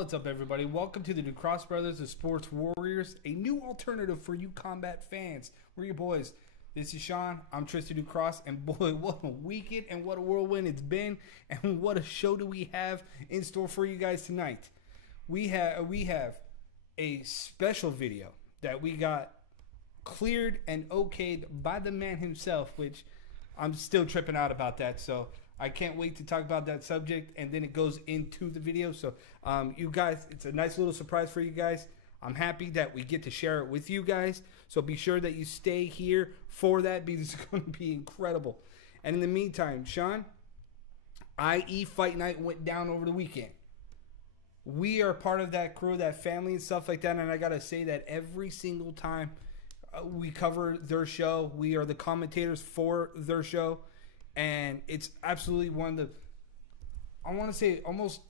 What's up, everybody? Welcome to the New Cross Brothers, the Sports Warriors, a new alternative for you combat fans. We're your boys. This is Sean. I'm Tristan New Cross, and boy, what a weekend and what a whirlwind it's been, and what a show do we have in store for you guys tonight. We have a special video that we got cleared and okayed by the man himself, which I'm still tripping out about that, so I can't wait to talk about that subject, and then it goes into the video. So you guys, it's a nice little surprise for you guys. I'm happy that we get to share it with you guys. So be sure that you stay here for that, because it's going to be incredible. And in the meantime, Sean, IE Fight Night went down over the weekend. We are part of that crew, that family and stuff like that. And I got to say that every single time we cover their show, we are the commentators for their show. And it's absolutely one of the, I want to say almost,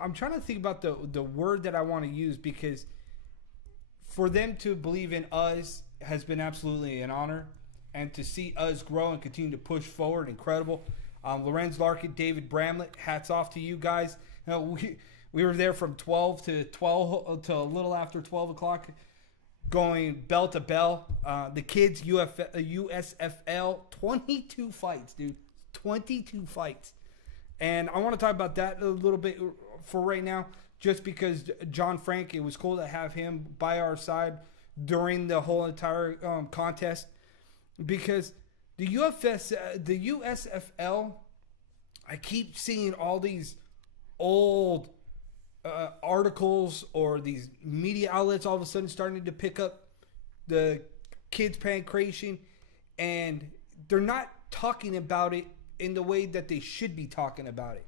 I'm trying to think about the word that I want to use, because for them to believe in us has been absolutely an honor. And to see us grow and continue to push forward, incredible. Lorenz Larkin, David Bramlett, hats off to you guys. You know, we were there from 12 to a little after 12 o'clock, going bell to bell. The kids, USFL, 22 fights, dude. 22 fights. And I want to talk about that a little bit for right now, just because John Frank, it was cool to have him by our side during the whole entire contest. Because the USFL, I keep seeing all these old articles or these media outlets all of a sudden starting to pick up the kids' pancreation, and they're not talking about it in the way that they should be talking about it.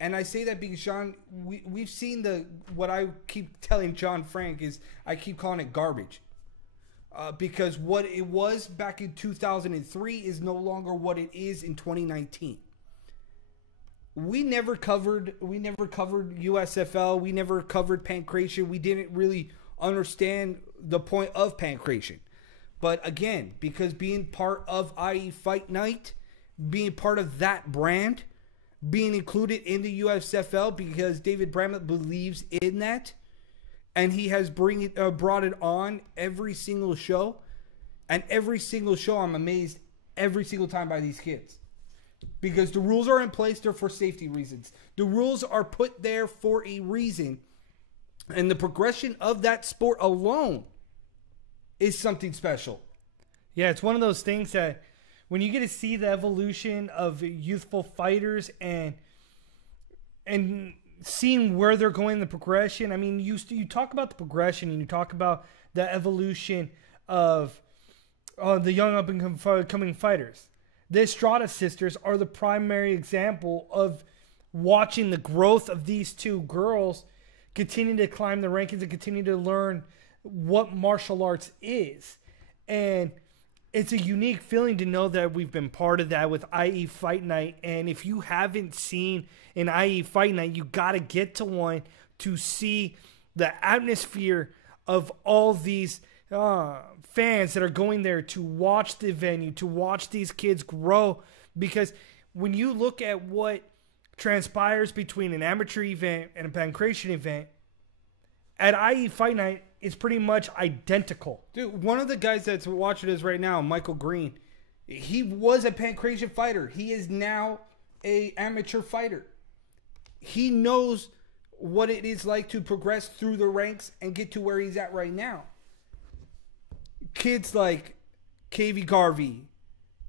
And I say that because, Sean, we've seen what I keep telling John Frank is I keep calling it garbage. Because what it was back in 2003 is no longer what it is in 2019. We never covered USFL. We never covered pancreation. We didn't really understand the point of pancreation. But again, because being part of IE Fight Night, being part of that brand, being included in the USFL, because David Bramlett believes in that, and he has brought it on every single show. And every single show, I'm amazed every single time by these kids. Because the rules are in place there for safety reasons. The rules are put there for a reason. And the progression of that sport alone is something special. Yeah, it's one of those things that when you get to see the evolution of youthful fighters and seeing where they're going in the progression. I mean, you talk about the progression and you talk about the evolution of the young up-and-coming fighters. The Estrada sisters are the primary example of watching the growth of these two girls continue to climb the rankings and continue to learn what martial arts is. And it's a unique feeling to know that we've been part of that with IE Fight Night. And if you haven't seen an IE Fight Night, you got to get to one to see the atmosphere of all these fans that are going there to watch the venue, to watch these kids grow. Because when you look at what transpires between an amateur event and a pancreation event, at IE Fight Night, it's pretty much identical. Dude, one of the guys that's watching us right now, Michael Green, he was a pancreation fighter. He is now an amateur fighter. He knows what it is like to progress through the ranks and get to where he's at right now. Kids like KV Garvey,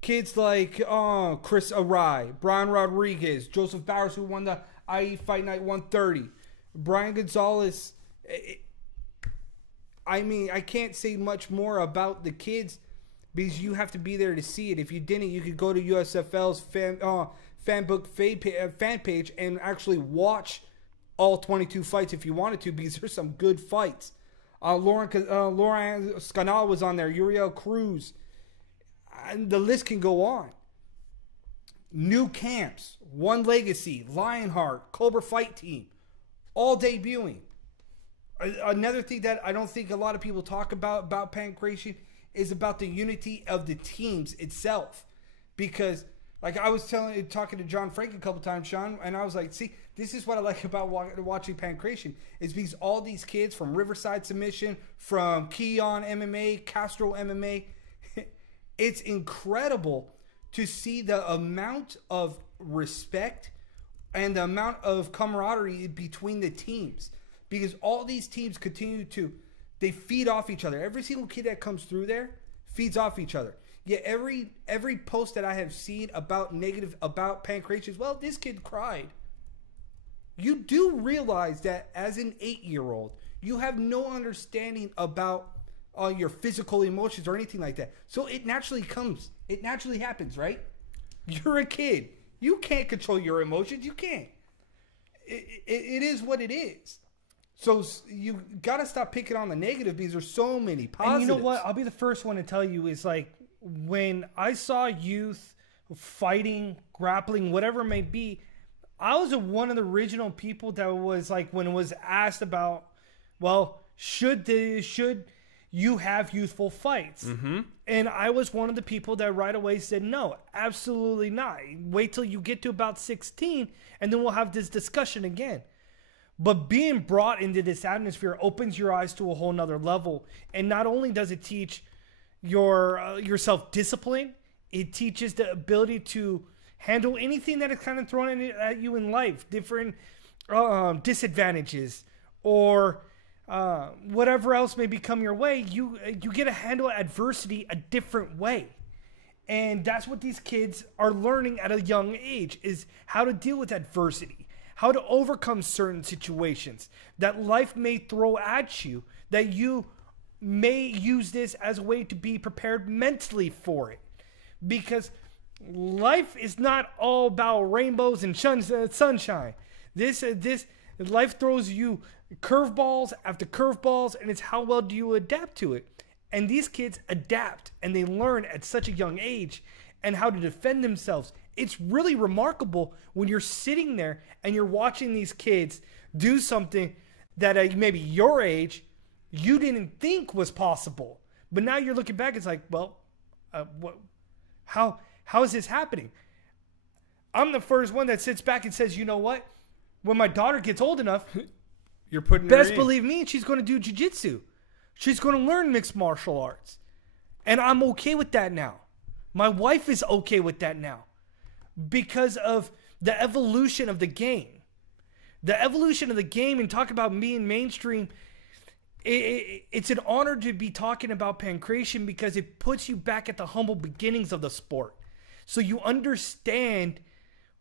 kids like Chris Arai, Brian Rodriguez, Joseph Bowers, who won the IE Fight Night 130, Brian Gonzalez. I mean, I can't say much more about the kids because you have to be there to see it. If you didn't, you could go to USFL's fan page and actually watch all 22 fights if you wanted to, because there's some good fights. Lauren Scanal was on there, Uriel Cruz, and the list can go on. New camps, One Legacy, Lionheart, Cobra Fight Team, all debuting. Another thing that I don't think a lot of people talk about pancreation is about the unity of the teams itself. Because Like I was talking to John Frank a couple times, Sean, and I was like, see, this is what I like about watching Pancration, is because all these kids from Riverside Submission, from Keon MMA, Castro MMA, it's incredible to see the amount of respect and the amount of camaraderie between the teams, because all these teams they feed off each other. Every single kid that comes through there feeds off each other. Yet every post that I have seen about negative about Pancration is, well, this kid cried. You do realize that as an 8-year-old, you have no understanding about your physical emotions or anything like that. So it naturally comes. It naturally happens, right? You're a kid. You can't control your emotions. You can't. It is what it is. So you got to stop picking on the negative, because there's so many positives. And you know what? I'll be the first one to tell you is, like, when I saw youth fighting, grappling, whatever it may be, I was one of the original people that was like, when it was asked about, well, should you have youthful fights? Mm-hmm. And I was one of the people that right away said, no, absolutely not. Wait till you get to about 16, and then we'll have this discussion again. But being brought into this atmosphere opens your eyes to a whole nother level. And not only does it teach your self-discipline, it teaches the ability to handle anything that is kind of thrown at you in life, different disadvantages or whatever else may become your way. You get to handle adversity a different way. And that's what these kids are learning at a young age, is how to deal with adversity, how to overcome certain situations that life may throw at you, that you may use this as a way to be prepared mentally for it. Because life is not all about rainbows and sunshine. This life throws you curveballs after curveballs, and it's how well do you adapt to it. And these kids adapt, and they learn at such a young age and how to defend themselves. It's really remarkable when you're sitting there and you're watching these kids do something that at maybe your age you didn't think was possible. But now you're looking back, it's like, well, how is this happening? I'm the first one that sits back and says, you know what? When my daughter gets old enough, you're putting her best in. Believe me, she's going to do jiu-jitsu. She's going to learn mixed martial arts. And I'm okay with that now. My wife is okay with that now, because of the evolution of the game. The evolution of the game, and talk about me in mainstream, it's an honor to be talking about Pancration, because it puts you back at the humble beginnings of the sport. So you understand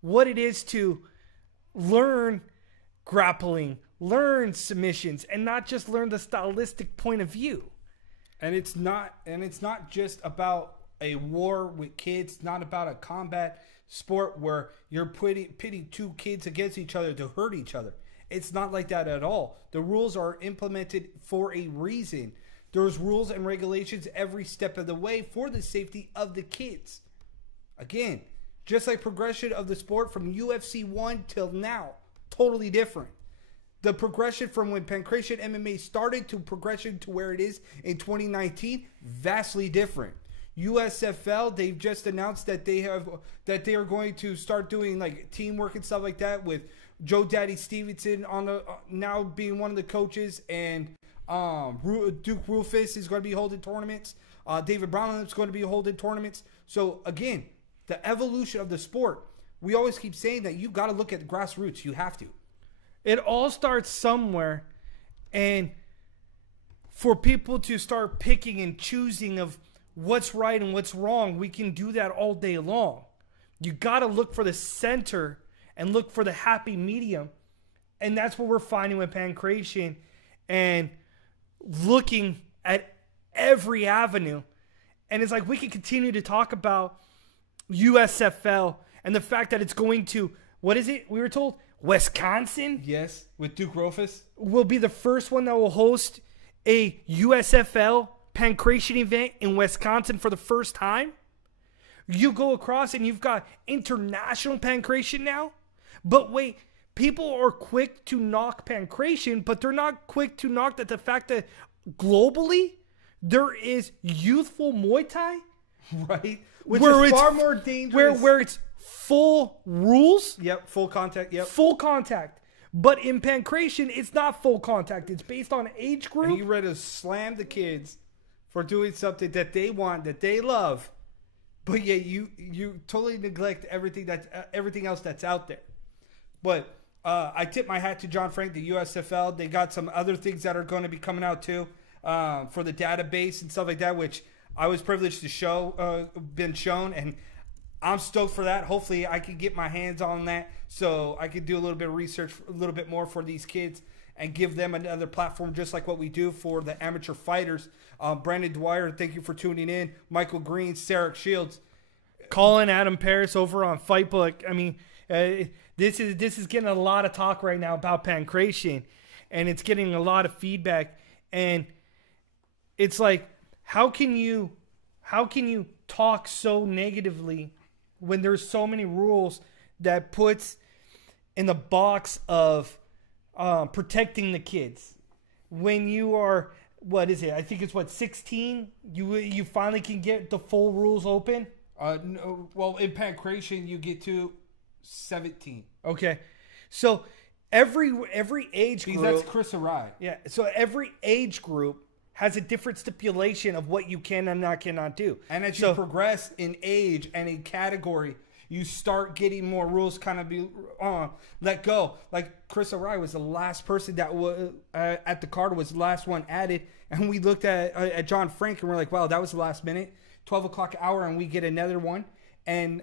what it is to learn grappling, learn submissions, and not just learn the stylistic point of view. And it's not just about a war with kids, not about a combat sport where you're pitting two kids against each other to hurt each other. It's not like that at all. The rules are implemented for a reason. There's rules and regulations every step of the way for the safety of the kids. Again, just like progression of the sport from UFC 1 till now, totally different. The progression from when Pancration MMA started to progression to where it is in 2019, vastly different. USFL, they've just announced that they are going to start doing like teamwork and stuff like that, with Joe Daddy Stevenson now being one of the coaches, and Duke Rufus is going to be holding tournaments. David Brownland is going to be holding tournaments. So again, the evolution of the sport. We always keep saying that you got to look at the grassroots. You have to. It all starts somewhere, and for people to start picking and choosing of what's right and what's wrong, we can do that all day long. You got to look for the center and look for the happy medium, and that's what we're finding with Pancration, and looking at every avenue. And it's like we can continue to talk about USFL and the fact that it's going to, what is it? We were told Wisconsin? Yes, with Duke Rufus. Will be the first one that will host a USFL Pancration event in Wisconsin for the first time. You go across and you've got international Pancration now. But wait, people are quick to knock Pancration, but they're not quick to knock the fact that globally there is youthful Muay Thai. Right. Which is far more dangerous. Where it's full rules. Yep, full contact. Yep. Full contact. But in pancration, it's not full contact. It's based on age group. And you ready to slam the kids for doing something that they want, that they love, but yet you totally neglect everything else that's out there. But I tip my hat to John Frank, the USFL. They got some other things that are going to be coming out too for the database and stuff like that, which I was privileged to been shown, and I'm stoked for that. Hopefully I can get my hands on that so I can do a little bit of research, a little bit more for these kids and give them another platform just like what we do for the amateur fighters. Brandon Dwyer, thank you for tuning in. Michael Green, Sarek Shields. Colin Adam Paris over on Fightbook. I mean, this is getting a lot of talk right now about pancration, and it's getting a lot of feedback. And it's like, how can you talk so negatively when there's so many rules that puts in the box of protecting the kids? When you are, what is it? I think it's 16. You finally can get the full rules open. No, well, in pancration you get to 17. Okay, so every age group. Because that's Chris Arai. Yeah, so every age group has a different stipulation of what you can and cannot do. And as you progress in age and in category, you start getting more rules kind of be let go. Like Chris Arai was the last person that was at the card, was the last one added. And we looked at John Frank and we're like, wow, that was the last minute, 12 o'clock hour, and we get another one. And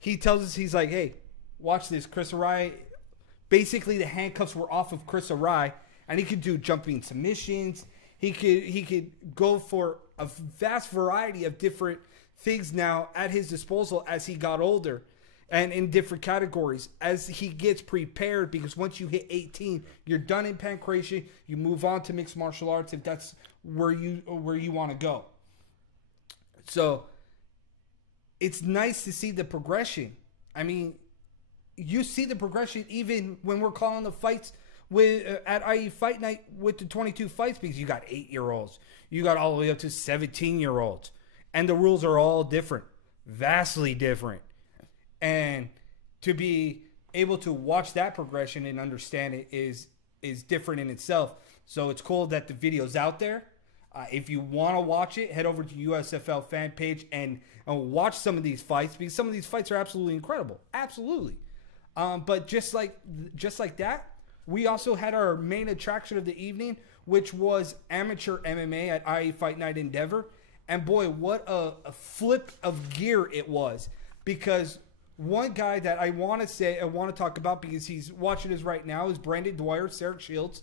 he tells us, he's like, hey, watch this. Chris Arai, basically the handcuffs were off of Chris Arai, and he could do jumping submissions. He could go for a vast variety of different things now at his disposal as he got older and in different categories as he gets prepared, because once you hit 18, you're done in pancration. You move on to mixed martial arts if that's where you want to go. So it's nice to see the progression. I mean, you see the progression even when we're calling the fights at IE Fight Night with the 22 fights, because you got 8-year-olds, you got all the way up to 17-year-olds, and the rules are all different, vastly different. And to be able to watch that progression and understand it is different in itself. So it's cool that the video's out there. If you want to watch it, head over to USFL fan page and watch some of these fights, because some of these fights are absolutely incredible, absolutely. But just like that, we also had our main attraction of the evening, which was amateur MMA at IE Fight Night Endeavor. And boy, what a flip of gear it was. Because one guy that I want to talk about, because he's watching us right now, is Brandon Dwyer, Sarek Shields.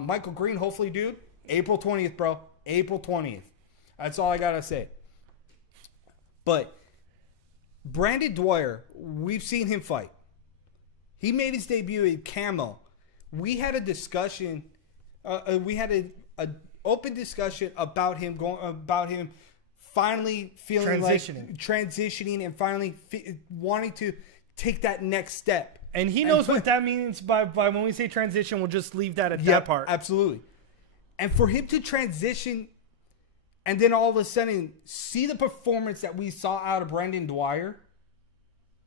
Michael Green, hopefully, dude, April 20th, bro. April 20th. That's all I got to say. But Brandon Dwyer, we've seen him fight. He made his debut in Camo. We had a discussion. We had an open discussion about him finally feeling transitioning and finally wanting to take that next step. And he knows what that means by when we say transition. We'll just leave that at that part. Absolutely. And for him to transition and then all of a sudden see the performance that we saw out of Brandon Dwyer,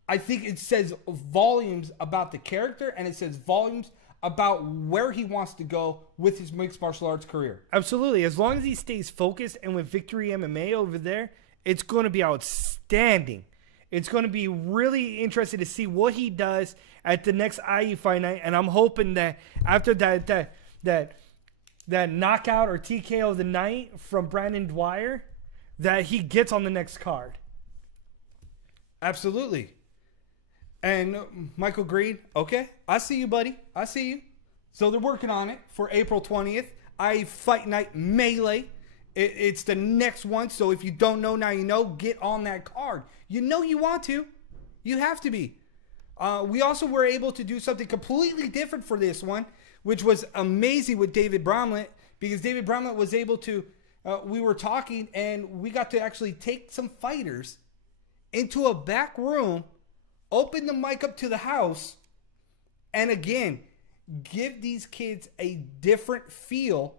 I think it says volumes about the character, and it says volumes about where he wants to go with his mixed martial arts career. Absolutely. As long as he stays focused and with Victory MMA over there, it's going to be outstanding. It's going to be really interesting to see what he does at the next IE Fight Night. And I'm hoping that after that knockout or TKO of the night from Brandon Dwyer, that he gets on the next card. Absolutely. And Michael Green, okay, I see you, buddy. I see you. So they're working on it for April 20th. IE Fight Night Melee. It's the next one. So if you don't know, now you know. Get on that card. You know you want to. You have to be. We also were able to do something completely different for this one, which was amazing with David Bromlett, because David Bromlett was able to, we were talking and we got to actually take some fighters into a back room, open the mic up to the house, and again, give these kids a different feel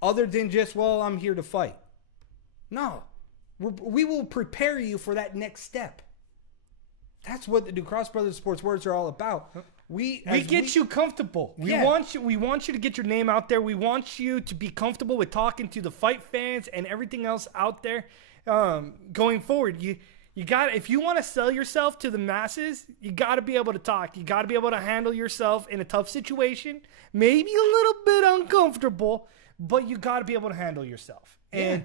other than just, well, I'm here to fight. No, we will prepare you for that next step. That's what the Ducross Brothers Sports Words are all about. We get you comfortable. We want you to get your name out there. We want you to be comfortable with talking to the fight fans and everything else out there going forward. You got, if you want to sell yourself to the masses, you got to be able to talk. You got to be able to handle yourself in a tough situation, maybe a little bit uncomfortable, but you got to be able to handle yourself. And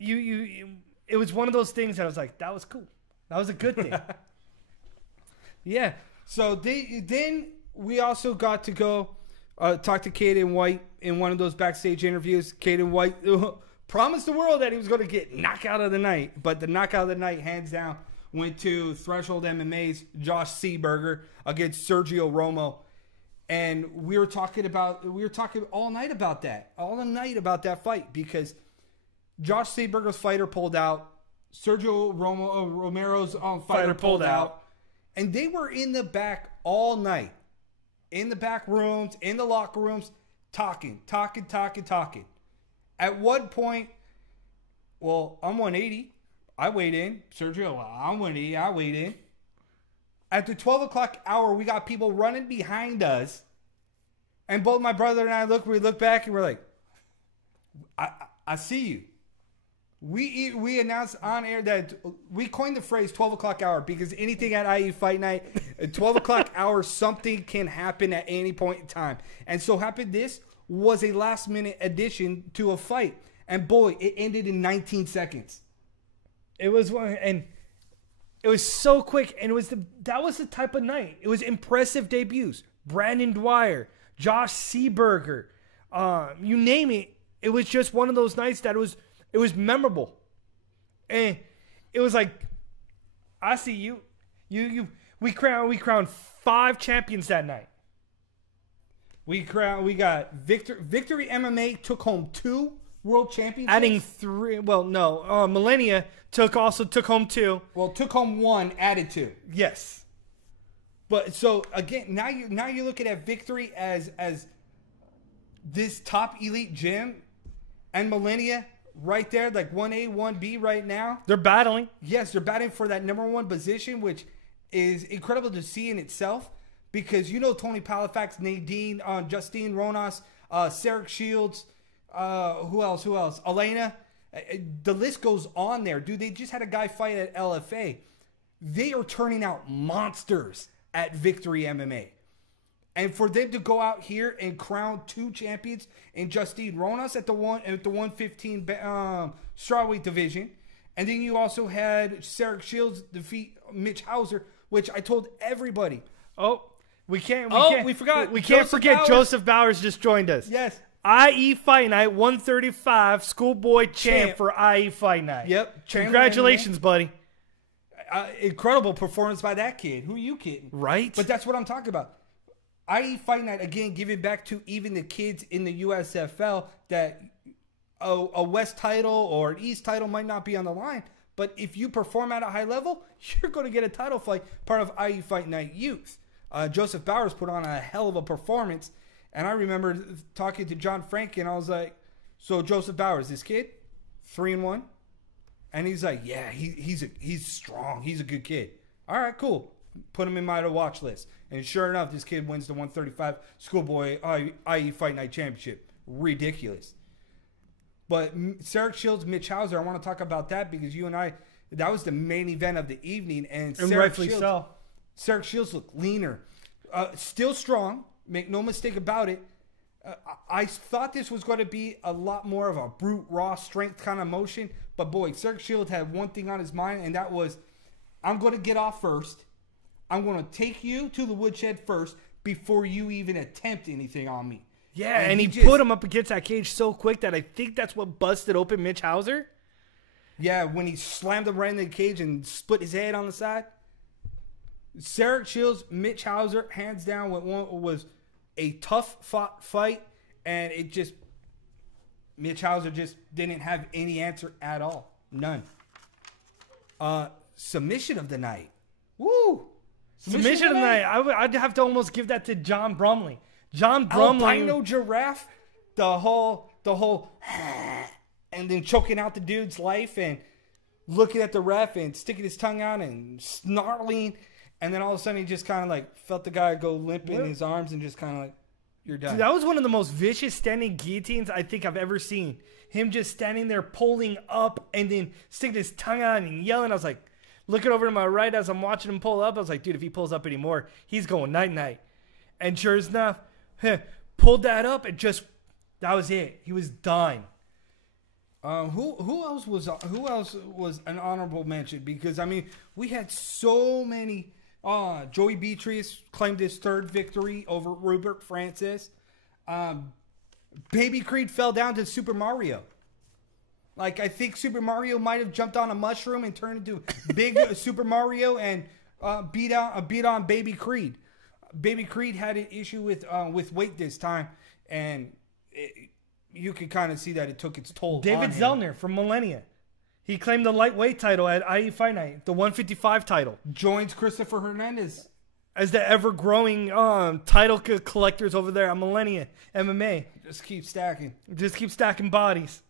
it was one of those things that I was like, that was cool. That was a good thing. Yeah. So then we also got to go talk to Caden White in one of those backstage interviews. Caden White promised the world that he was going to get knockout of the night, but the knockout of the night, hands down, went to Threshold MMA's Josh Seaberger against Sergio Romo. And we were talking all night about that fight, because Josh Seaberger's fighter pulled out, Sergio Romero's fighter pulled out, and they were in the back all night, in the back rooms, in the locker rooms, talking. At one point, well, I'm 180. I weighed in. Sergio, I'm 180. I weighed in. At the 12 o'clock hour, we got people running behind us. And both my brother and I we look back and we're like, I see you. We announced on air that we coined the phrase 12 o'clock hour because anything at IE Fight Night, at 12 o'clock hour, something can happen at any point in time. And so happened this was a last minute addition to a fight. And boy, it ended in 19 seconds. It was one, and it was so quick, and that was the type of night. It was impressive debuts. Brandon Dwyer, Josh Seaberger, you name it. It was just one of those nights that it was memorable. And it was like, I see you. We crowned 5 champions that night. We got Victory MMA took home 2 world championships. Adding 3. Well, no. Millennia took home 2. Well, took home 1, added 2. Yes. But so again, now you're looking at Victory as this top elite gym, and Millennia right there, like 1A, 1B right now. They're battling. Yes, they're battling for that number 1 position, which is incredible to see in itself. Because Tony Palafax, Nadine, Justine Ronas, Sarek Shields, who else? Elena. The list goes on there. Dude, they just had a guy fight at LFA. They are turning out monsters at Victory MMA. And for them to go out here and crown 2 champions in Justine Ronas at the 115 strawweight division. And then you also had Sarek Shields defeat Mitch Hauser, which I told everybody. We can't forget Joseph Bowers just joined us. Yes. IE Fight Night 135 schoolboy champ for IE Fight Night. Yep. Congratulations, buddy. Incredible performance by that kid. Who are you kidding? Right. But that's what I'm talking about. IE Fight Night, again, giving back to even the kids in the USFL that a West title or an East title might not be on the line. But if you perform at a high level, you're going to get a title fight, part of IE Fight Night Youth. Joseph Bowers put on a hell of a performance. And I remember talking to John Frank, and I was like, so Joseph Bowers, this kid, 3-1? And he's like, yeah, he's strong. He's a good kid. All right, cool. Put him in my watch list. And sure enough, this kid wins the 135 schoolboy IE Fight Night Championship. Ridiculous. But Sarek Shields, Mitch Hauser, I want to talk about that because you and I, that was the main event of the evening. And rightfully so. Sarek Shields looked leaner. Still strong. Make no mistake about it. I thought this was going to be a lot more of a brute, raw strength kind of motion. But boy, Sarek Shields had one thing on his mind, and that was, I'm going to get off first. I'm going to take you to the woodshed first before you even attempt anything on me. Yeah, and he put him up against that cage so quick that I think that's what busted open Mitch Hauser. Yeah, when he slammed him right in the cage and split his head on the side. Sarek Shields, Mitch Hauser, hands down, was a tough fought fight, and Mitch Hauser just didn't have any answer at all. None. Submission of the night. Woo! Submission of the night. I'd have to almost give that to John Brumley. John Brumley. Albino Giraffe. The whole, and then choking out the dude's life. And looking at the ref and sticking his tongue out and snarling. And then all of a sudden he just kind of like felt the guy go limp in his arms and just kind of like, you're done. Dude, that was one of the most vicious standing guillotines I think I've ever seen. Him just standing there pulling up and then sticking his tongue out and yelling. I was like, looking over to my right as I'm watching him pull up. I was like, dude, if he pulls up anymore, he's going night-night. And sure enough, pulled that up and just, that was it. He was done. Who else was an honorable mention? Because, I mean, we had so many. Joey Beatrice claimed his third victory over Rupert Francis. Baby Creed fell down to Super Mario. Like, I think Super Mario might have jumped on a mushroom and turned into big Super Mario and beat on Baby Creed. Baby Creed had an issue with weight this time, and you could kind of see that it took its toll. David Zellner from Millennia. He claimed the lightweight title at IE Fight Night, the 155 title. Joins Christopher Hernandez as the ever-growing title collectors over there at Millennia MMA. Just keep stacking. Just keep stacking bodies.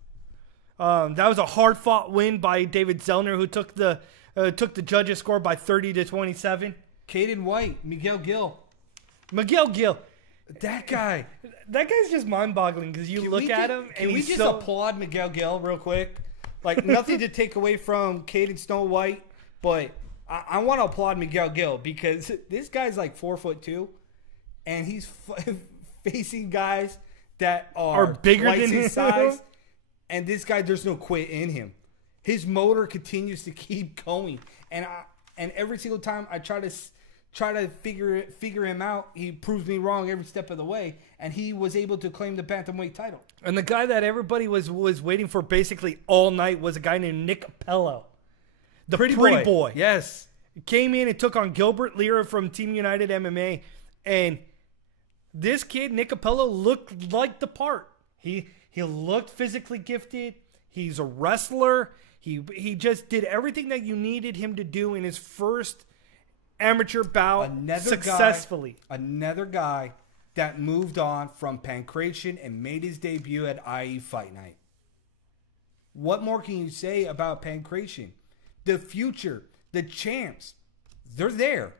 That was a hard-fought win by David Zellner, who took the judges' score by 30-27. Caden White, Miguel Gill. That guy's just mind-boggling because you look at him and can we just applaud Miguel Gill real quick? Like, nothing to take away from Caden Snow White, but I want to applaud Miguel Gill because this guy's like 4'2", and he's facing guys that are bigger than his size. And this guy, there's no quit in him. His motor continues to keep going, and every single time I try to figure him out, he proves me wrong every step of the way, and he was able to claim the bantamweight title. And the guy that everybody was waiting for basically all night was a guy named Nick Capello. The pretty boy. Yes. Came in and took on Gilbert Lira from Team United MMA, and this kid, Nick Capello, looked like the part. He looked physically gifted. He's a wrestler. He just did everything that you needed him to do in his first amateur bout successfully. Another guy that moved on from Pancration and made his debut at IE Fight Night. What more can you say about Pancration? The future, the champs, they're there.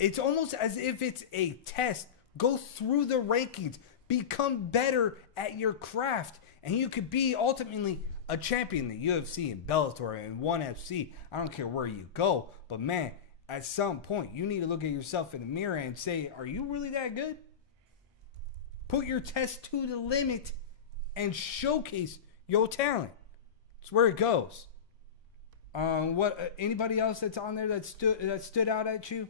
It's almost as if it's a test. Go through the rankings. Become better at your craft. And you could be ultimately a champion in the UFC and Bellator and ONE FC. I don't care where you go. But man, at some point, you need to look at yourself in the mirror and say, are you really that good? Put your test to the limit and showcase your talent. It's where it goes. Anybody else that's on there that stood out at you?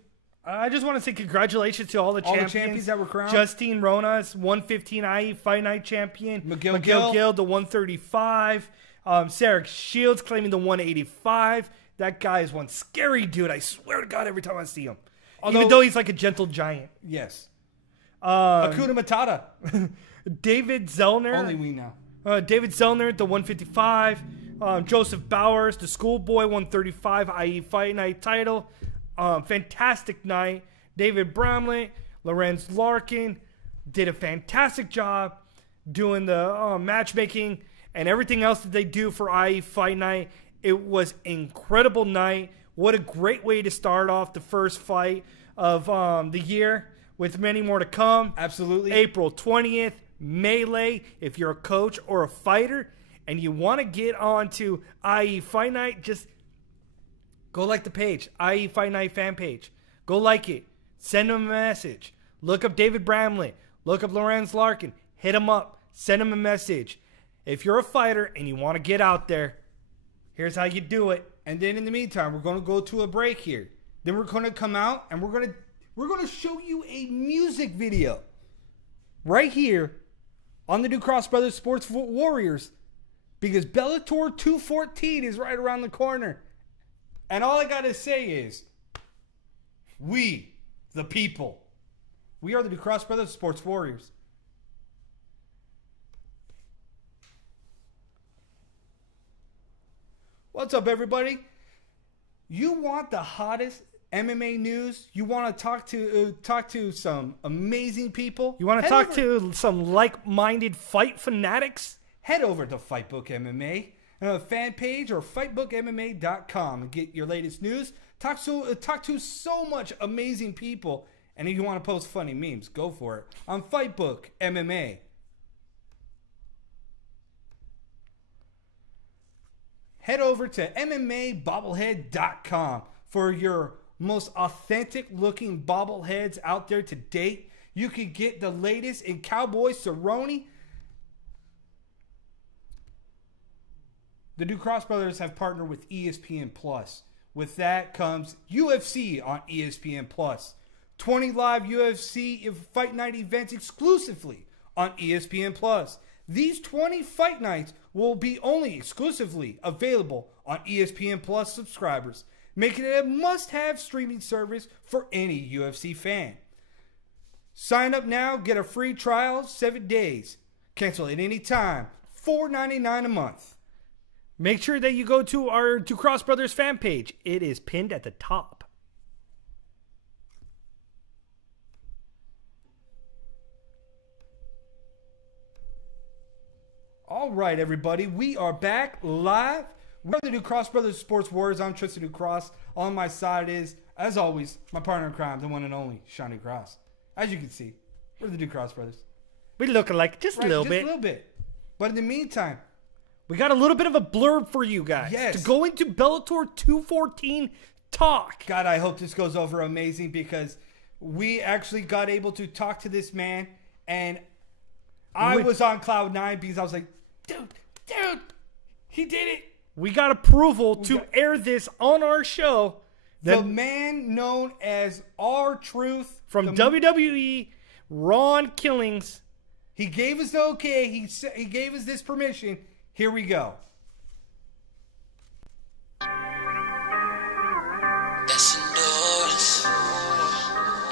I just want to say congratulations to all the champions that were crowned. Justine Ronas, 115 IE Fight Night champion. Miguel Gill, the 135. Sarah Shields claiming the 185. That guy is one scary dude. I swear to God, every time I see him. Even though he's like a gentle giant. Yes. Hakuna Matata. David Zellner. Only we know. David Zellner, the 155. Joseph Bowers, the schoolboy, 135 IE Fight Night title. Fantastic night. David Bramlett, Lorenz Larkin did a fantastic job doing the matchmaking and everything else that they do for IE Fight Night. It was incredible night. What a great way to start off the first fight of the year with many more to come. Absolutely. April 20th, Melee. If you're a coach or a fighter and you want to get on to IE Fight Night, just go like the page, IE Fight Night fan page. Go like it. Send them a message. Look up David Bramlett. Look up Lorenz Larkin. Hit them up. Send them a message. If you're a fighter and you want to get out there, here's how you do it. And then in the meantime, we're going to go to a break here. Then we're going to come out and we're going to show you a music video right here on the New Cross Brothers Sports Warriors, because Bellator 214 is right around the corner. And all I got to say is, we, the people, we are the New Cross Brothers Sports Warriors. What's up, everybody? You want the hottest MMA news? You want to talk to some amazing people? You want to talk to some like-minded fight fanatics? Head over to Fightbook MMA. fan page or fightbookmma.com and get your latest news. Talk to so much amazing people. And if you want to post funny memes, go for it on Fightbook MMA. Head over to MMAbobblehead.com for your most authentic looking bobbleheads out there to date. You can get the latest in Cowboy Cerrone. The Ducross brothers have partnered with ESPN Plus. With that comes UFC on ESPN Plus. 20 live UFC Fight Night events exclusively on ESPN Plus. These 20 fight nights will be only exclusively available on ESPN Plus subscribers, making it a must-have streaming service for any UFC fan. Sign up now, get a free trial, 7 days. Cancel at any time, $4.99 a month. Make sure that you go to our Ducross Brothers fan page. It is pinned at the top. All right, everybody. We are back live. We're the Ducross Brothers Sports Warriors. I'm Tristan Ducross. On my side is, as always, my partner in crime, the one and only Sean Ducross. As you can see, we're the Ducross Brothers. We look alike just a little bit. Just a little bit. But in the meantime, we got a little bit of a blurb for you guys. Yes. To go into Bellator 214 talk. God, I hope this goes over amazing because we actually got able to talk to this man, and I was on cloud nine because I was like, dude, he did it. We got approval to air this on our show. The man known as R-Truth from WWE, Ron Killings. He gave us the okay. He gave us this permission. Here we go. That's endurance.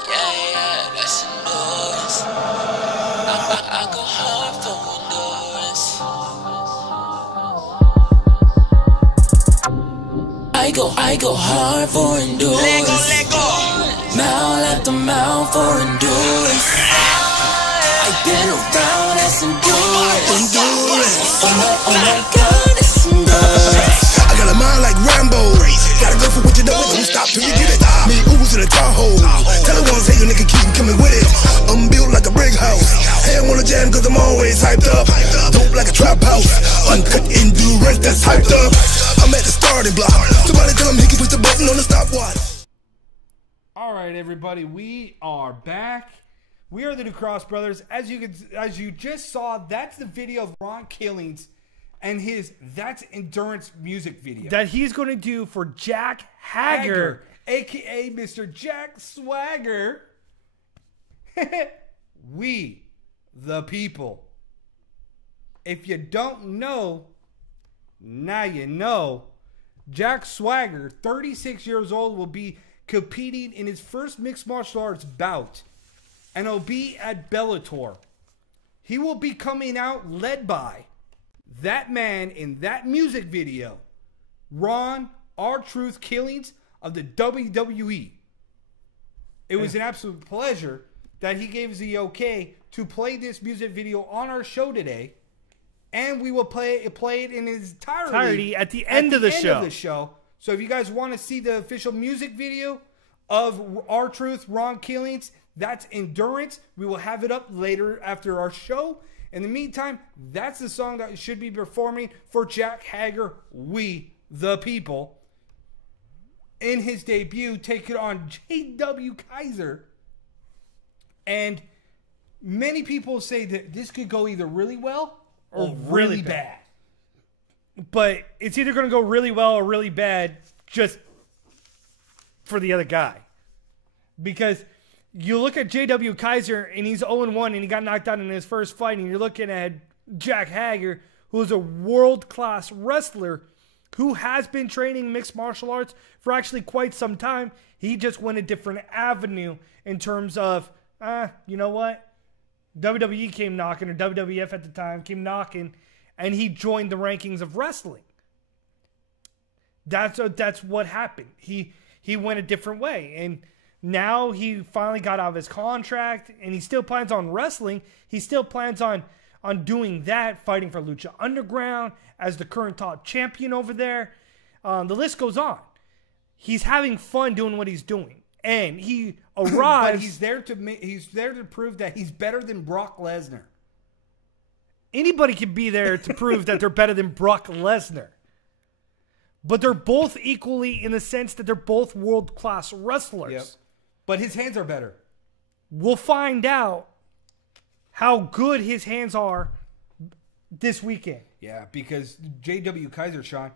Yeah, that's endurance. I go hard for endurance. I go hard for endurance. Let go. Mouth after mouth for endurance. I've been around, that's endurance. Oh my God, it's endurance. I got a mind like Rambo. Gotta go for what you know, don't stop till you get it. Me ooze in the Tahoe. Tell the ones, hey, your nigga keep coming with it. I'm built like a brick house. Hey, I wanna jam cause I'm always hyped up. Dope like a trap house. Uncut endurance that's hyped up. I'm at the starting block. Somebody tell him he can push the button on the stopwatch. All right, everybody, we are back. We are the Ducross Brothers. As you just saw, that's the video of Ron Killings and his That's Endurance music video that he's going to do for Jack Hager, a.k.a. Mr. Jack Swagger. We, the people. If you don't know, now you know. Jack Swagger, 36 years old, will be competing in his first mixed martial arts bout, and he'll be at Bellator. He will be coming out led by that man in that music video, Ron R-Truth Killings of the WWE. It was an absolute pleasure that he gave us the okay to play this music video on our show today, and we will play it in its entirety at the end of the show. So if you guys want to see the official music video of R-Truth, Ron Killings, that's Endurance, we will have it up later after our show. In the meantime, that's the song that should be performing for Jack Hager, We the People, in his debut, taking on J.W. Kaiser. And many people say that this could go either really well or really bad. But it's either going to go really well or really bad just for the other guy. Because you look at J.W. Kaiser, and he's 0-1, and he got knocked out in his first fight, and you're looking at Jack Hager, who is a world-class wrestler who has been training mixed martial arts for actually quite some time. He just went a different avenue in terms of, you know what? WWE came knocking, or WWF at the time came knocking, and he joined the rankings of wrestling. That's what happened. He went a different way, and now he finally got out of his contract, and he still plans on wrestling. He still plans on on doing that, fighting for Lucha Underground as the current top champion over there. The list goes on. He's having fun doing what he's doing, and he arrives. But he's there to prove that he's better than Brock Lesnar. Anybody can be there to prove that they're better than Brock Lesnar. But they're both equally in the sense that they're both world-class wrestlers. Yep. But his hands are better. We'll find out how good his hands are this weekend. Yeah, because J.W. Kaiser, Sean,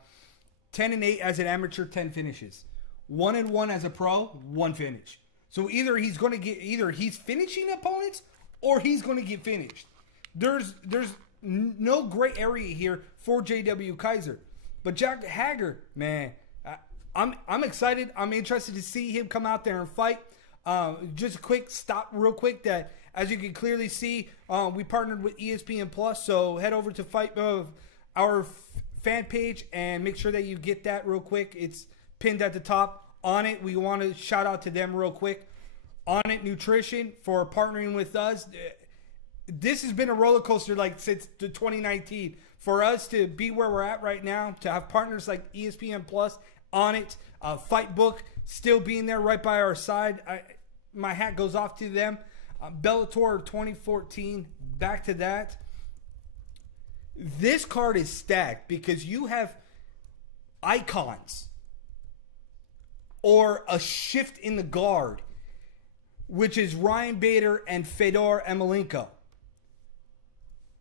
10-8 as an amateur, 10 finishes. 1-1 as a pro, 1 finish. So either he's finishing opponents or he's going to get finished. There's no gray area here for J.W. Kaiser. But Jack Hager, man, I'm excited. I'm interested to see him come out there and fight. Just a quick stop real quick that, as you can clearly see, we partnered with ESPN Plus. So head over to our fan page and make sure that you get that real quick. It's pinned at the top. On it, we want to shout out to them real quick. On It Nutrition for partnering with us. This has been a roller coaster since 2019. For us to be where we're at right now, to have partners like ESPN Plus, On It, Fight Book still being there right by our side. My hat goes off to them. Bellator 2014, back to that. This card is stacked because you have icons or a shift in the guard, which is Ryan Bader and Fedor Emelianenko.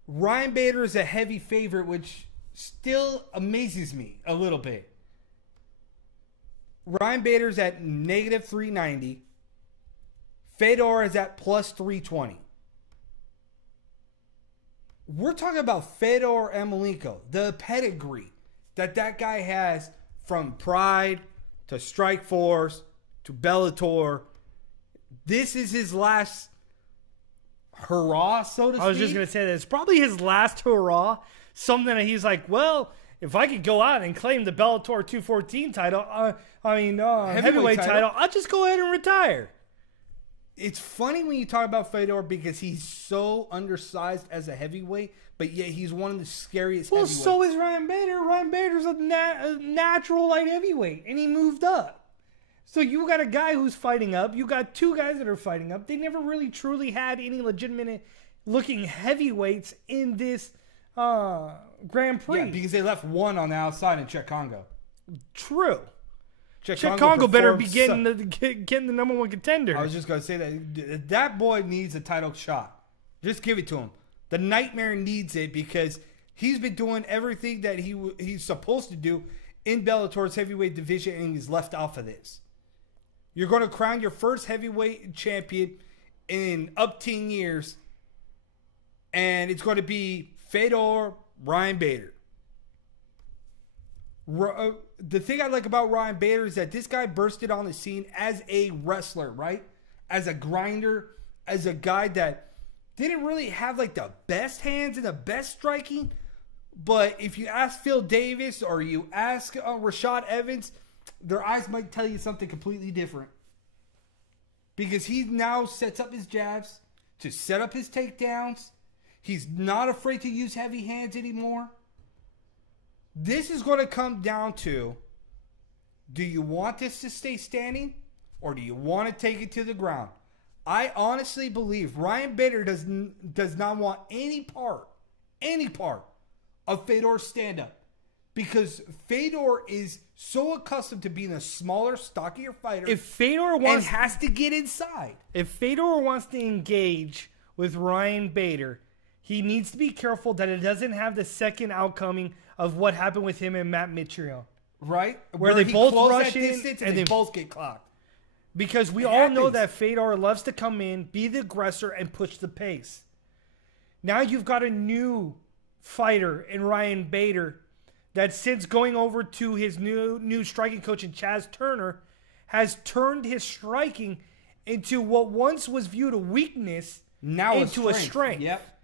Ryan Bader is a heavy favorite, which still amazes me a little bit. Ryan Bader's at -390. Fedor is at +320. We're talking about Fedor Emelianenko, the pedigree that guy has from Pride to Strikeforce to Bellator. This is his last hurrah, so to speak. I was just going to say that it's probably his last hurrah. Something that he's like, well, if I could go out and claim the Bellator 214 title, heavyweight title, I'll just go ahead and retire. It's funny when you talk about Fedor because he's so undersized as a heavyweight, but yet he's one of the scariest heavyweights. So is Ryan Bader. Ryan Bader's a natural light heavyweight, and he moved up. So you got a guy who's fighting up. You got two guys that are fighting up. They never really truly had any legitimate looking heavyweights in this Grand Prix. Yeah, because they left one on the outside in Czech Congo. True. Czech Congo better be getting the number one contender. I was just going to say that boy needs a title shot. Just give it to him. The Nightmare needs it because he's been doing everything that he's supposed to do in Bellator's heavyweight division, and he's left off of this. You're going to crown your first heavyweight champion in up 10 years, and it's going to be Fedor Ryan Bader. The thing I like about Ryan Bader is that this guy bursted on the scene as a wrestler, right? As a grinder, as a guy that didn't really have the best hands and the best striking. But if you ask Phil Davis or you ask Rashad Evans, their eyes might tell you something completely different. Because he now sets up his jabs to set up his takedowns. He's not afraid to use heavy hands anymore. This is going to come down to, do you want this to stay standing or do you want to take it to the ground? I honestly believe Ryan Bader does not want any part of Fedor's stand-up. Because Fedor is so accustomed to being a smaller, stockier fighter. If Fedor wants, and has to get inside. If Fedor wants to engage with Ryan Bader, he needs to be careful that it doesn't have the second outcoming of what happened with him and Matt Mitrione. Right? Where they both rush in and they both get clocked. Because we all know that Fedor loves to come in, be the aggressor, and push the pace. Now you've got a new fighter in Ryan Bader that, since going over to his new striking coach in Chaz Turner, has turned his striking into what once was viewed a weakness now into a strength. Yep.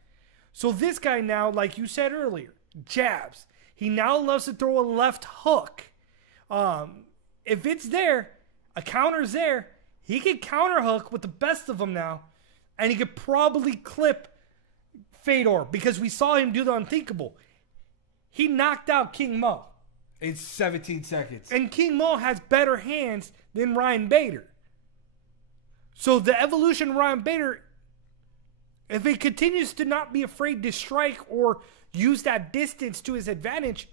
So this guy now, like you said earlier, jabs. He now loves to throw a left hook. If it's there, a counter's there, he can counter hook with the best of them now, and he could probably clip Fedor because we saw him do the unthinkable. He knocked out King Mo. In 17 seconds. And King Mo has better hands than Ryan Bader. So the evolution of Ryan Bader, if he continues to not be afraid to strike or use that distance to his advantage,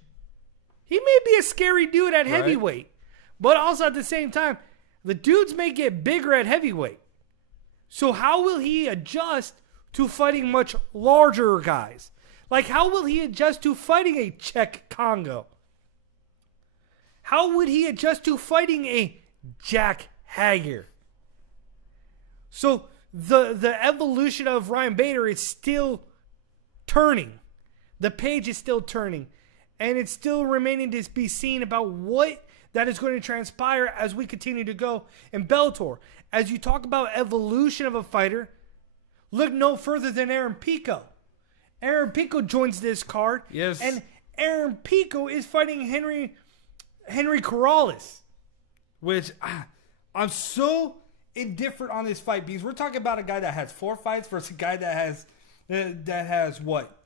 he may be a scary dude at heavyweight. But also at the same time, the dudes may get bigger at heavyweight. So how will he adjust to fighting much larger guys? Like, how will he adjust to fighting a Czech Congo? How would he adjust to fighting a Jack Hager? So the evolution of Ryan Bader is still turning. The page is still turning. And it's still remaining to be seen about what that is going to transpire as we continue to go in Bellator. As you talk about evolution of a fighter, look no further than Aaron Pico. Aaron Pico joins this card. Yes. And Aaron Pico is fighting Henry Corrales. Which, I'm so indifferent on this fight because we're talking about a guy that has 4 fights versus a guy that has what?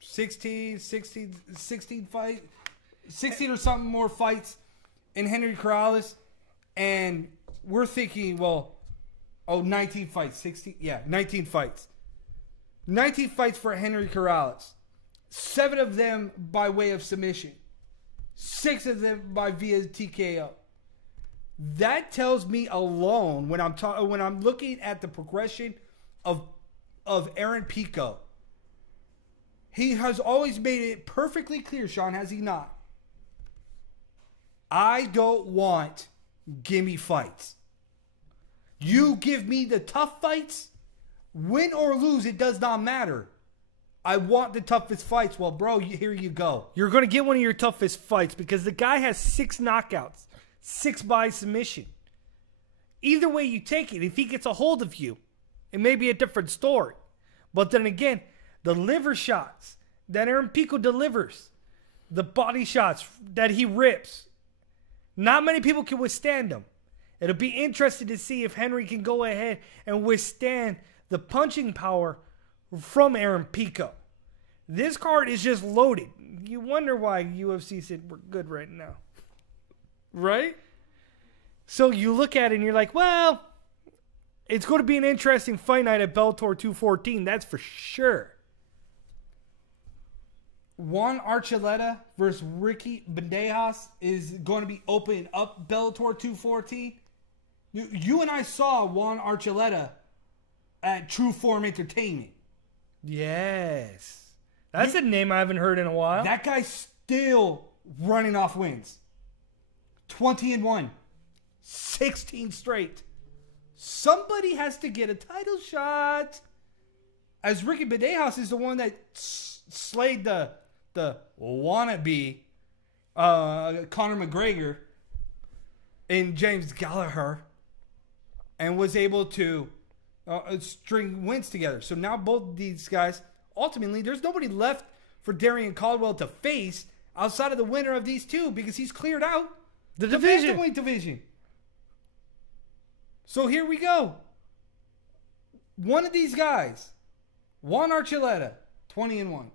16 fights? 16 or something more fights in Henry Corrales. And we're thinking, 19 fights. 16? Yeah, 19 fights. 19 fights for Henry Corrales. 7 of them by way of submission. 6 of them via TKO. That tells me alone when I'm looking at the progression of Aaron Pico. He has always made it perfectly clear, Sean, has he not? I don't want gimme fights. You give me the tough fights, win or lose, it does not matter. I want the toughest fights. Well, bro, here you go. You're going to get one of your toughest fights because the guy has 6 knockouts, 6 by submission. Either way you take it, if he gets a hold of you, it may be a different story. But then again, the liver shots that Aaron Pico delivers, the body shots that he rips, not many people can withstand them. It'll be interesting to see if Henry can go ahead and withstand the punching power from Aaron Pico. This card is just loaded. You wonder why UFC said we're good right now. Right? So you look at it and you're like, well, it's going to be an interesting fight night at Bellator 214. That's for sure. Juan Archuleta versus Ricky Bandejas is going to be opening up Bellator 214. You and I saw Juan Archuleta at True Form Entertainment. Yes. That's a name I haven't heard in a while. That guy's still running off wins. 20-1. 16 straight. Somebody has to get a title shot. As Ricky Bandejas is the one that slayed the wannabe Conor McGregor in James Gallagher and was able to string wins together. So now both these guys, ultimately, there's nobody left for Darian Caldwell to face outside of the winner of these two because he's cleared out the division. Bantamweight division. So here we go. One of these guys, Juan Archuleta, 20-1.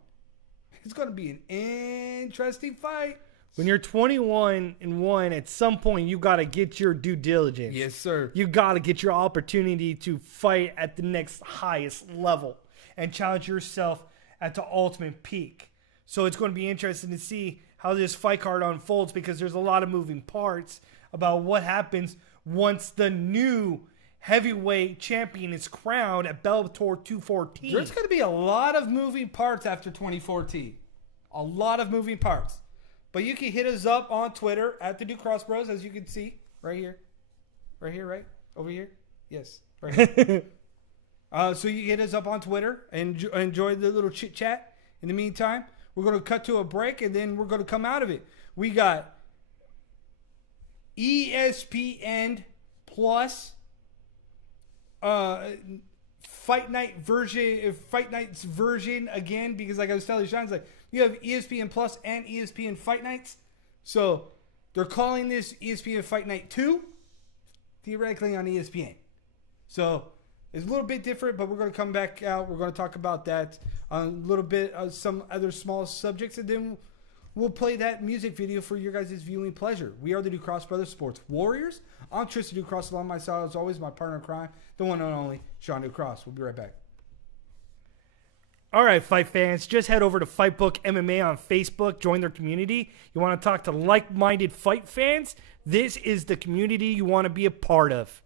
It's going to be an interesting fight. When you're 21-1, at some point you got to get your due diligence. Yes, sir. You got to get your opportunity to fight at the next highest level and challenge yourself at the ultimate peak. So it's going to be interesting to see how this fight card unfolds because there's a lot of moving parts about what happens once the new heavyweight champion is crowned at Bellator 214. There's going to be a lot of moving parts after 2014. A lot of moving parts. But you can hit us up on Twitter at the New Cross Bros, as you can see right here. Right here, right? Over here? Yes, right here. So you can hit us up on Twitter and enjoy the little chit chat. In the meantime, we're going to cut to a break and then we're going to come out of it. We got ESPN Plus Fight Night's version again, because like I was telling Sean, it's like you have ESPN Plus and ESPN Fight Nights. So they're calling this ESPN Fight Night 2, theoretically on ESPN. So is a little bit different, but we're going to come back out. We're going to talk about that, a little bit of some other small subjects, and then we'll play that music video for your guys' viewing pleasure. We are the Ducross Brothers Sports Warriors. I'm Tristan Ducross, along my side, as always, my partner in crime, the one and only Sean Ducross. We'll be right back. All right, fight fans, just head over to Fightbook MMA on Facebook. Join their community. You want to talk to like-minded fight fans? This is the community you want to be a part of.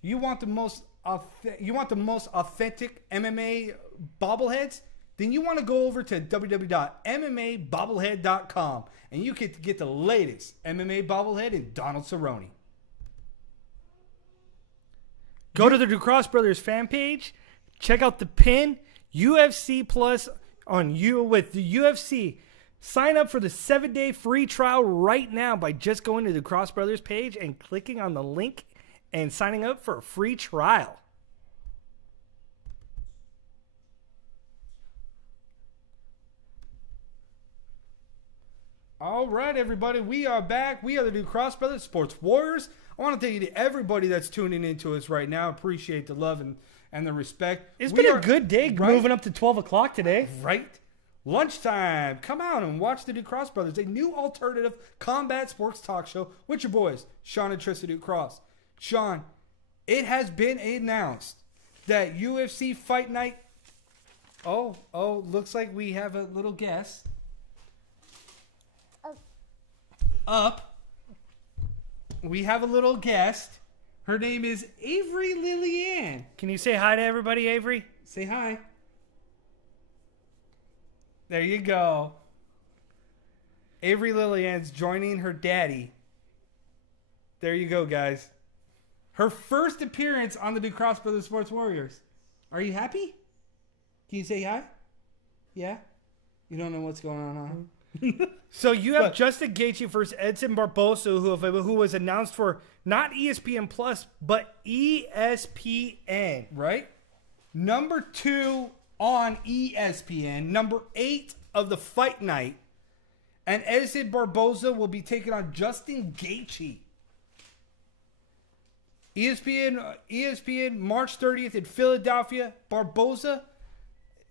You want the most authentic MMA bobbleheads? Then you want to go over to www.mmabobblehead.com and you get the latest MMA bobblehead in Donald Cerrone. Go to the Ducross Brothers fan page. Check out the pin. UFC Plus on you with the UFC. Sign up for the 7-day free trial right now by just going to the Ducross Brothers page and clicking on the link and signing up for a free trial. All right, everybody, we are back. We are the Ducross Brothers Sports Warriors. I want to thank you to everybody that's tuning into us right now. Appreciate the love and the respect. It's been a good day, right? Moving up to 12 o'clock today. Right? Lunchtime. Come out and watch the Ducross Brothers, a new alternative combat sports talk show with your boys, Sean and Tristan Ducross. Sean, it has been announced that UFC Fight Night. Oh, looks like we have a little guest. Up. We have a little guest. Her name is Avery Lillian. Can you say hi to everybody, Avery? Say hi. There you go. Avery Lillian's joining her daddy. There you go, guys. Her first appearance on the Ducross Brothers Sports Warriors. Are you happy? Can you say hi? Yeah? You don't know what's going on, huh? So you have Justin Gaethje versus Edson Barboza, who was announced for not ESPN Plus, but ESPN. Right? Number 2 on ESPN. Number 8 of the fight night. And Edson Barboza will be taking on Justin Gaethje. ESPN March 30th in Philadelphia. Barboza,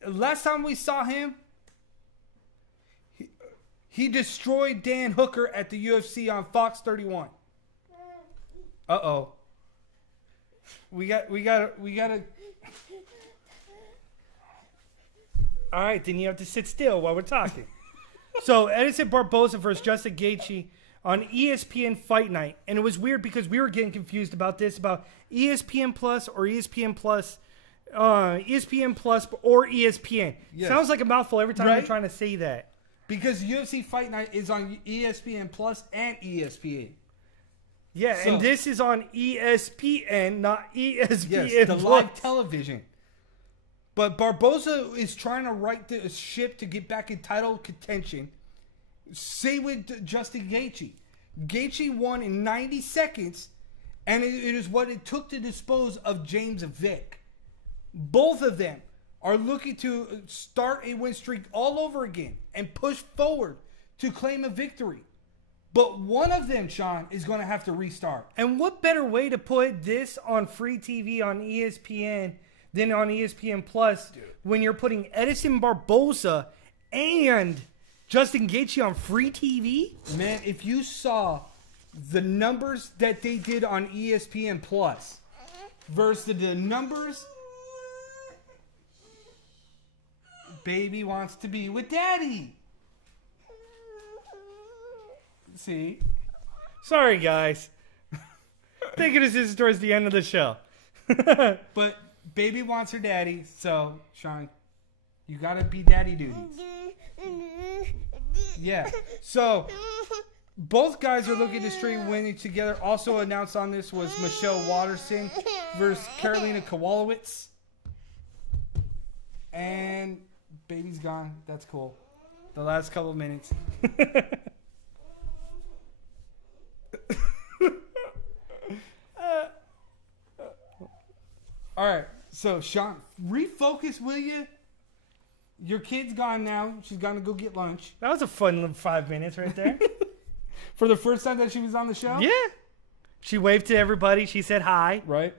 last time we saw him, he destroyed Dan Hooker at the UFC on Fox 31. Uh-oh. We gotta. All right, then you have to sit still while we're talking. So Edson Barboza versus Justin Gaethje on ESPN Fight Night, and it was weird because we were getting confused about this, about ESPN Plus or ESPN Plus, ESPN Plus or ESPN. Yes. Sounds like a mouthful every time Right? you're trying to say that. Because UFC Fight Night is on ESPN Plus and ESPN. Yeah, So- and this is on ESPN, not ESPN Yes, the Plus. live television. But Barboza is trying to right the ship to get back in title contention. Same with Justin Gaethje. Gaethje won in 90 seconds, and it is what it took to dispose of James Vick. Both of them are looking to start a win streak all over again and push forward to claim a victory. But one of them, Sean, is going to have to restart. And what better way to put this on free TV on ESPN than on ESPN Plus when you're putting Edson Barboza and Justin Gaethje on free TV? Man, if you saw the numbers that they did on ESPN Plus versus the numbers, baby wants to be with daddy. See? Sorry, guys. Thank goodness this is towards the end of the show. But baby wants her daddy, so Sean, you gotta be daddy duties. Yeah. So both guys are looking to string winning together. Also announced on this was Michelle Watterson versus Karolina Kowalowicz. And baby's gone. That's cool. The last couple of minutes. All right. So, Sean, refocus, will you? Your kid's gone now. She's gone to go get lunch. That was a fun 5 minutes right there. For the first time that she was on the show? Yeah. She waved to everybody. She said hi. Right.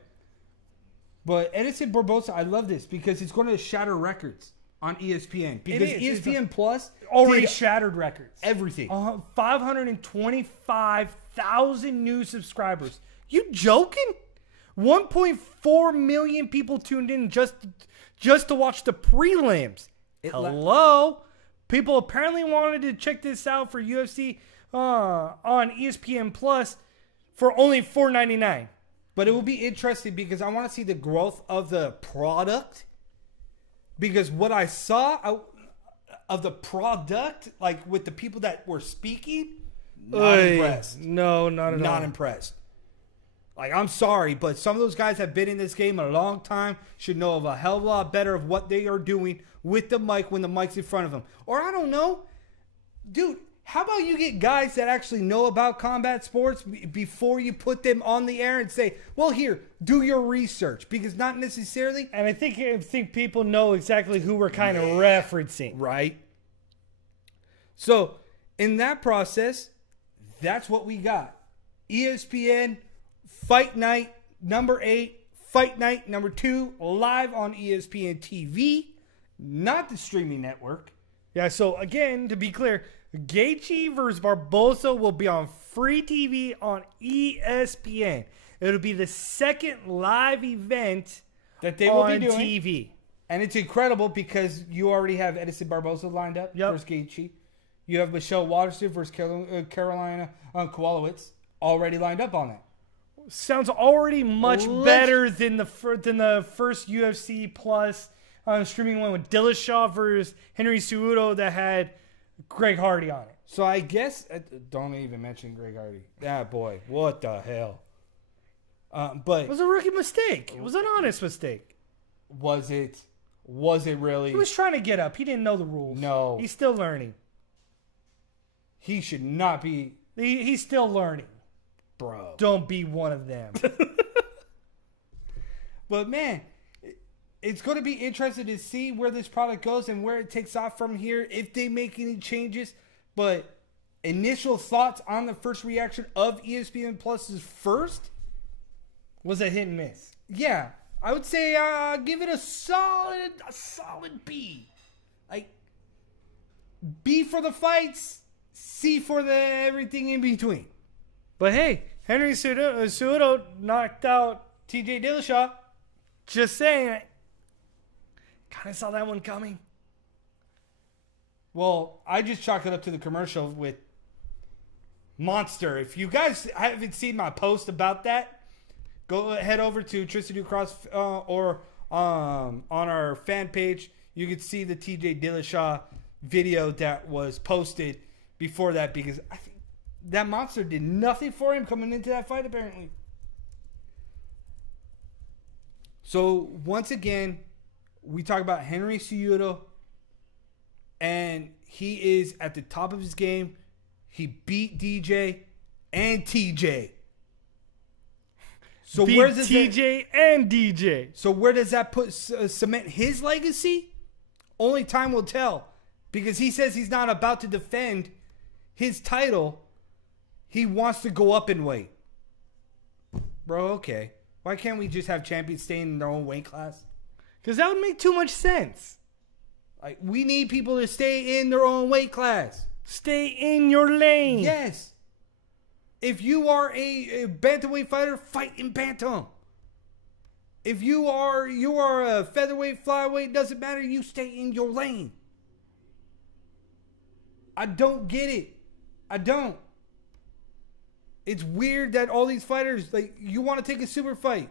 But Edson Barboza, I love this because it's going to shatter records on ESPN. Because is. ESPN Plus Already did shattered records. everything. 525,000 new subscribers. You joking? 1.4 million people tuned in just to watch the prelims. Hello? People apparently wanted to check this out for UFC on ESPN Plus for only $4.99. But it will be interesting because I want to see the growth of the product. Because what I saw of the product, like with the people that were speaking, not impressed. No, not at all. Not impressed. Like, I'm sorry, but some of those guys have been in this game a long time, should know of a hell of a lot better of what they are doing with the mic when the mic's in front of them. Or I don't know. Dude, how about you get guys that actually know about combat sports before you put them on the air and say, well, here, do your research. Because not necessarily. And I think people know exactly who we're kind of referencing. Right. So, in that process, that's what we got. ESPN, Fight Night, number 8. Fight Night, number 2, live on ESPN TV. Not the streaming network. Yeah, so again, to be clear, Gaethje versus Barboza will be on free TV on ESPN. It'll be the second live event That they will on be doing. TV. And it's incredible because you already have Edson Barboza lined up versus Gaethje. You have Michelle Waterson versus Carolina Kowalowicz already lined up on that. Sounds already much better than the first UFC Plus streaming one with Dillashaw versus Henry Cejudo that had Greg Hardy on it. So I guess don't even mention Greg Hardy. Ah, boy, what the hell? But It was a rookie mistake. It was an honest mistake. was it really? He was trying to get up. He didn't know the rules. No. He's still learning. He should not be, He's still learning. bro. Don't be one of them. But man, it's going to be interesting to see where this product goes and where it takes off from here, if they make any changes. But initial thoughts on the first reaction of ESPN Plus's first? Was a hit and miss. Yeah, I would say give it a solid B. Like, B for the fights, C for the everything in between. But hey, Henry Cejudo knocked out TJ Dillashaw. Just saying. Kind of saw that one coming. Well, I just chalk it up to the commercial with Monster. If you guys haven't seen my post about that, go head over to Tristan Ducross or on our fan page. You can see the TJ Dillashaw video that was posted before that, because I think that Monster did nothing for him coming into that fight, apparently. So, once again, we talk about Henry Cejudo, and he is at the top of his game. He beat DJ and TJ. So Beat where does TJ and DJ. So where does that put cement his legacy? Only time will tell, because he says he's not about to defend his title. He wants to go up in weight. Bro, okay. Why can't we just have champions stay in their own weight class? Because that would make too much sense. Like, we need people to stay in their own weight class. Stay in your lane. Yes. If you are a bantamweight fighter, fight in bantam. If you are a featherweight, flyweight, doesn't matter. You stay in your lane. I don't get it. I don't. It's weird that all these fighters, like, you want to take a super fight.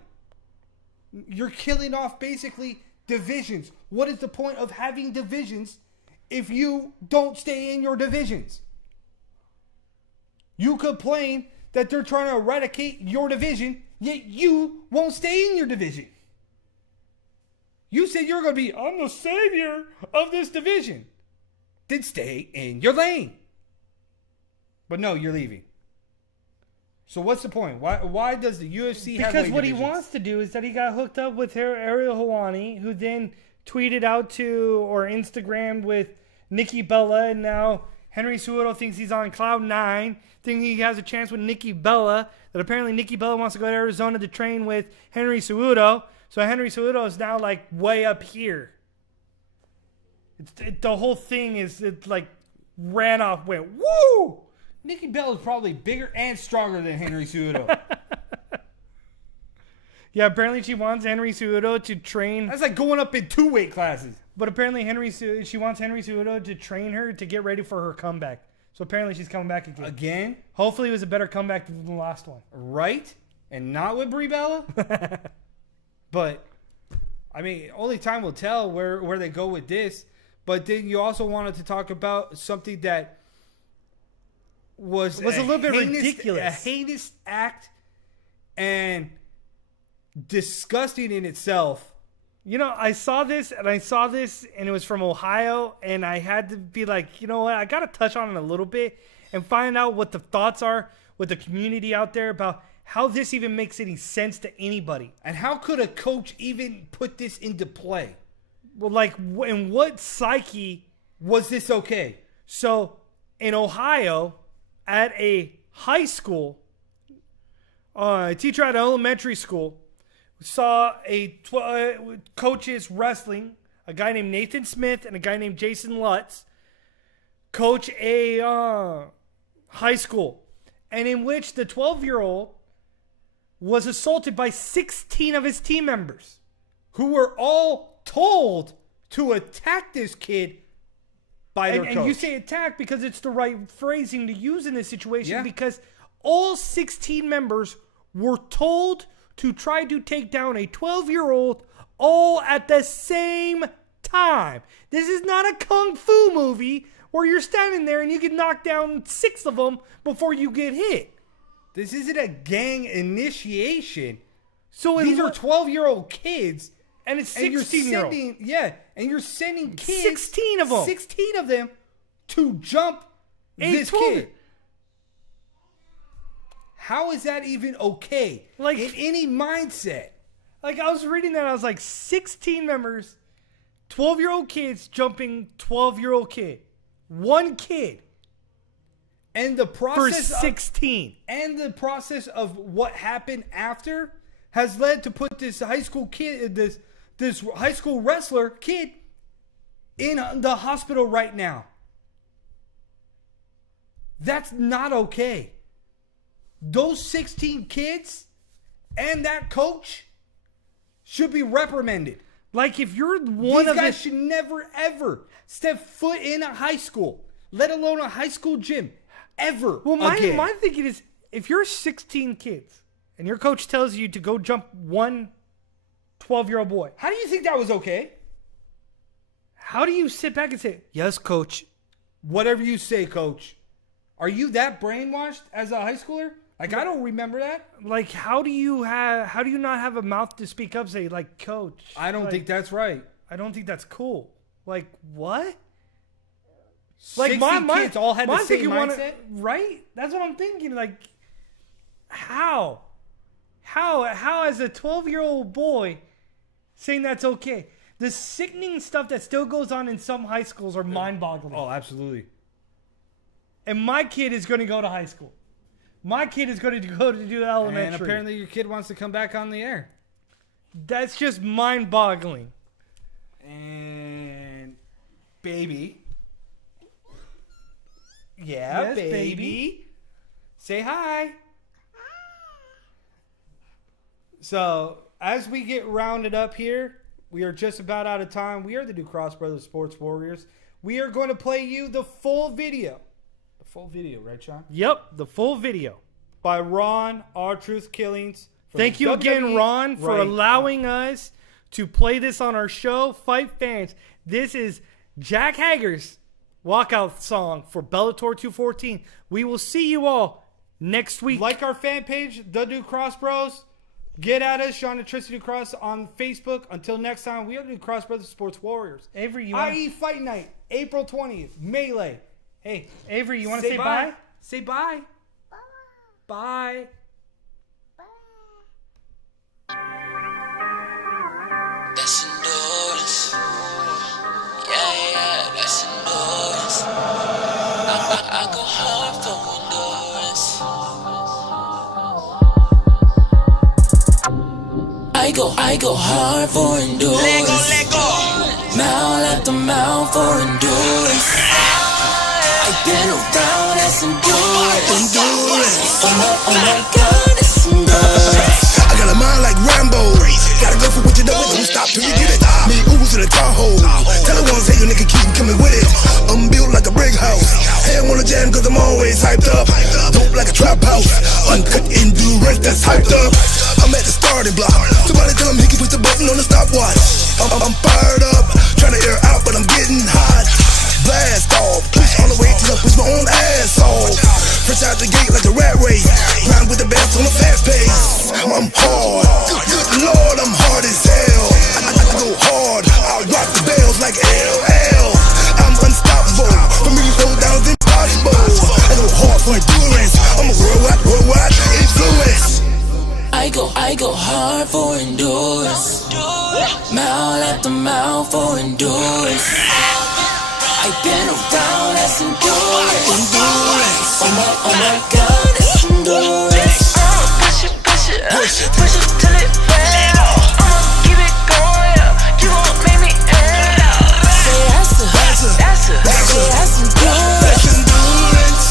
You're killing off basically divisions. What is the point of having divisions if you don't stay in your divisions? You complain that they're trying to eradicate your division, yet you won't stay in your division. You said you're going to be, I'm the savior of this division. Then stay in your lane. But no, you're leaving. So what's the point? Why does the UFC have Because weight what divisions? he wants to do is that he got hooked up with Ariel Helwani, who then tweeted out to or Instagrammed with Nikki Bella, and now Henry Cejudo thinks he's on cloud 9, thinking he has a chance with Nikki Bella, that apparently Nikki Bella wants to go to Arizona to train with Henry Cejudo. So Henry Cejudo is now like way up here. The whole thing is like ran off, went woo! Nikki Bella is probably bigger and stronger than Henry Cejudo. Yeah, apparently she wants Henry Cejudo to train. That's like going up in 2 weight classes. But apparently she wants Henry Cejudo to train her to get ready for her comeback. So apparently she's coming back again. Again? Hopefully it was a better comeback than the last one. Right? And not with Brie Bella? But, I mean, only time will tell where they go with this. But then you also wanted to talk about something that was a little bit ridiculous. A heinous act and disgusting in itself. You know, I saw this, and it was from Ohio, and I had to be like, you know what, I got to touch on it a little bit and find out what the thoughts are with the community out there about how this even makes any sense to anybody. And how could a coach even put this into play? Well, like, in what psyche was this okay? So, in Ohio, at a high school, a teacher at an elementary school saw coaches wrestling, a guy named Nathan Smith and a guy named Jason Lutz, coach a high school, and in which the 12-year-old was assaulted by 16 of his team members, who were all told to attack this kid by their coach. And you say attack because it's the right phrasing to use in this situation, yeah. Because all 16 members were told to try to take down a 12-year-old all at the same time. This is not a kung fu movie where you're standing there and you can knock down 6 of them before you get hit. This isn't a gang initiation. So these are 12-year-old kids. And it's 16-year-old. Yeah, and you're sending kids. 16 of them. 16 of them to jump this kid. How is that even okay? Like, in any mindset. Like, I was reading that, I was like, 16 members, 12-year-old kids jumping 12-year-old kid. One kid. And the process for 16. And the process of what happened after has led to put this high school kid, this high school wrestler kid in the hospital right now. That's not okay. Those 16 kids and that coach should be reprimanded. Like, if you're one of these guys should never ever step foot in a high school, let alone a high school gym, ever. Well, my thinking is, if you're 16 kids and your coach tells you to go jump one 12-year-old boy, how do you think that was okay? How do you sit back and say, yes, coach? Whatever you say, coach. Are you that brainwashed as a high schooler? Like, I don't remember that. Like, how do you not have a mouth to speak up, say, like, coach? I don't think that's right. I don't think that's cool. Like, what? Like, my kids all had the same mindset? Right? That's what I'm thinking. Like, how? How as a 12-year-old boy saying that's okay? The sickening stuff that still goes on in some high schools are mind-boggling. Oh, absolutely. And my kid is going to go to high school. My kid is going to go to do elementary. And apparently your kid wants to come back on the air. That's just mind-boggling. And baby. Yeah, yes, baby. Say hi. So, as we get rounded up here, we are just about out of time. We are the New Cross Brothers Sports Warriors. We are going to play you the full video. The full video, right, Sean? Yep, the full video. By Ron, R-Truth Killings. Thank you again, Ron, for allowing us to play this on our show. Fight fans, this is Jack Hager's walkout song for Bellator 214. We will see you all next week. Like our fan page, The New Cross Bros. Get at us, Sean and Tristan New Cross on Facebook. Until next time, we are the New Cross Brothers Sports Warriors. Avery, you IE Fight Night, April 20th, Melee. Hey, Avery, you want to say bye? Say bye. Bye. That's endurance. Yeah, that's endurance. I go hard for endurance. Let go. Mile after mile for endurance. I've been around, that's endurance. Oh my God, it's endurance. I got a mind like Rambo. Gotta go for what you know, don't stop till you get it. Me ooze in the Tahoe. Tell the ones, hey, you nigga keep coming with it. I'm built like a brick house. Hey, I wanna jam cause I'm always hyped up. Dope like a trap house. Uncut endurance that's hyped up. I'm at the starting block. Somebody tell him he can push the button on the stopwatch. I'm fired up, trying to air out, but I'm getting hot. Blast off, push all the way till I push my own ass off. Fresh out the gate like a rat race. Grind with the best on a fast pace. I'm hard, good Lord, I'm hard as hell. I go hard, I'll rock the bells like LL. I'm unstoppable, for me to slow down is impossible. I go hard for endurance, I'm a worldwide influence. I go hard for endurance. Mile after mile for endurance. I've been around, that's endurance. Oh my God, it's endurance. Push it till it wet out. I'ma keep it going, yeah. You won't make me end out. Say that's endurance.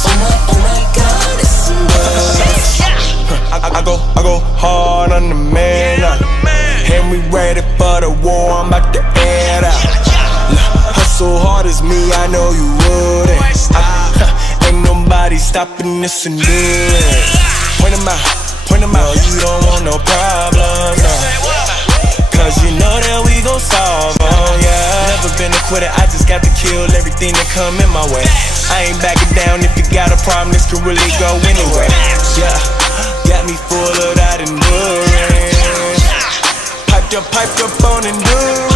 Oh my God, it's endurance. I go hard on the man now. And we ready for the war, I'm about to air out. Hustle hard as me, I know you wouldn't. Ain't nobody stopping this endurance. Point them out, you don't want no problems, no. Cause you know that we gon' solve them, yeah. Never been a quitter, I just got to kill everything that come in my way. I ain't backing down, if you got a problem, this can really go anywhere. Yeah, got me full of that endurance. Piped up on endurance.